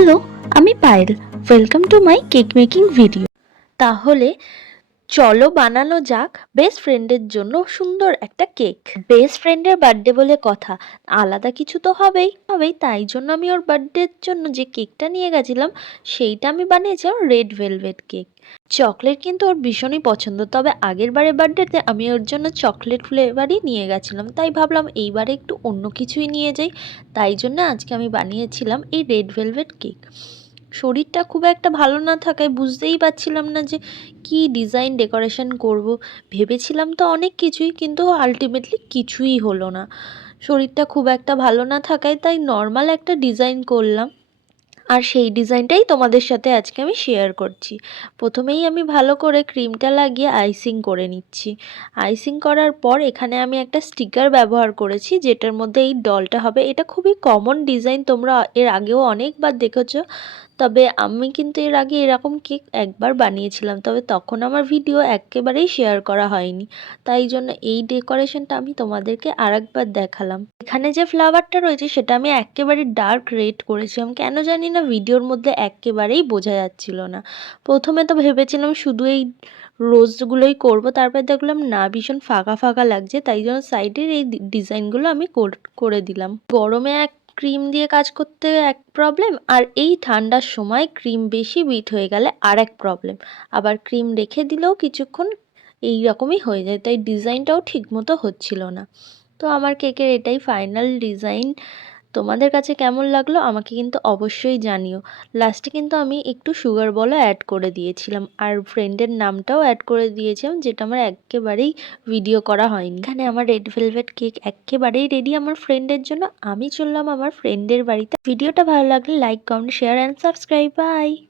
Hello, আমি Payel. Welcome to my cake making video. তাহলে চলো বানানো যাক বেস্ট ফ্রেন্ডের জন্য সুন্দর একটা কেক। বেস্ট ফ্রেন্ডের বার্থডে বলে কথা, আলাদা কিছু তো হবেই হবেই। তাই জন্য আমি ওর বার্থডের জন্য যে কেকটা নিয়ে গেছিলাম সেইটা আমি বানিয়েছিলাম রেড ভেলভেট কেক। চকলেট কিন্তু ওর ভীষণই পছন্দ, তবে আগের বারে বার্থডেতে আমি ওর জন্য চকলেট ফ্লেভারই নিয়ে গেছিলাম, তাই ভাবলাম এইবারে একটু অন্য কিছুই নিয়ে যাই। তাই জন্য আজকে আমি বানিয়েছিলাম এই রেড ভেলভেট কেক। শরীরটা খুব একটা ভালো না থাকায় বুঝতেই পারছিলাম না যে কি ডিজাইন ডেকোরেশন করব। ভেবেছিলাম তো অনেক কিছুই, কিন্তু আলটিমেটলি কিছুই হলো না। শরীরটা খুব একটা ভালো না থাকায় তাই নর্মাল একটা ডিজাইন করলাম, আর সেই ডিজাইনটাই তোমাদের সাথে আজকে আমি শেয়ার করছি। প্রথমেই আমি ভালো করে ক্রিমটা লাগিয়ে আইসিং করে নিচ্ছি। আইসিং করার পর এখানে আমি একটা স্টিকার ব্যবহার করেছি, যেটার মধ্যে এই ডলটা হবে। এটা খুবই কমন ডিজাইন, তোমরা এর আগেও অনেকবার দেখেছো। তবে আমি কিন্তু এর আগে এরকম কেক একবার বানিয়েছিলাম, তবে তখন আমার ভিডিও একেবারেই শেয়ার করা হয়নি। তাই জন্য এই ডেকোরেশনটা আমি তোমাদেরকে আরেকবার দেখালাম। এখানে যে ফ্লাওয়ারটা রয়েছে সেটা আমি একেবারে ডার্ক রেড করেছিলাম, কেন জানি না ভিডিওর মধ্যে একেবারেই বোঝা যাচ্ছিল না। প্রথমে তো ভেবেছিলাম শুধু এই রোজগুলোই করব, তারপর দেখলাম না, ভীষণ ফাঁকা ফাঁকা লাগছে, তাই জন্য সাইডের এই ডিজাইনগুলো আমি করে দিলাম। গরমে ক্রিম দিয়ে কাজ করতে এক প্রবলেম, আর এই ঠান্ডার সময় ক্রিম বেশি বিট হয়ে গেলে আর এক প্রবলেম। আবার ক্রিম রেখে দিলেও কিছুক্ষণ এই রকমই হয়ে যায়, তাই ডিজাইনটাও ঠিকমতো হচ্ছিল না। তো আমার কেকের এটাই ফাইনাল ডিজাইন। তোমাদের কাছে কেমন লাগলো আমাকে কিন্তু অবশ্যই জানিও। লাস্টে কিন্তু আমি একটু সুগার বলও অ্যাড করে দিয়েছিলাম, আর ফ্রেন্ডের নামটাও অ্যাড করে দিয়েছিলাম, যেটা আমার একেবারেই ভিডিও করা হয়নি। এখানে আমার রেড ভেলভেট কেক একেবারেই রেডি আমার ফ্রেন্ডের জন্য। আমি চললাম আমার ফ্রেন্ডের বাড়িতে। ভিডিওটা ভালো লাগলে like, comment, share and subscribe. By.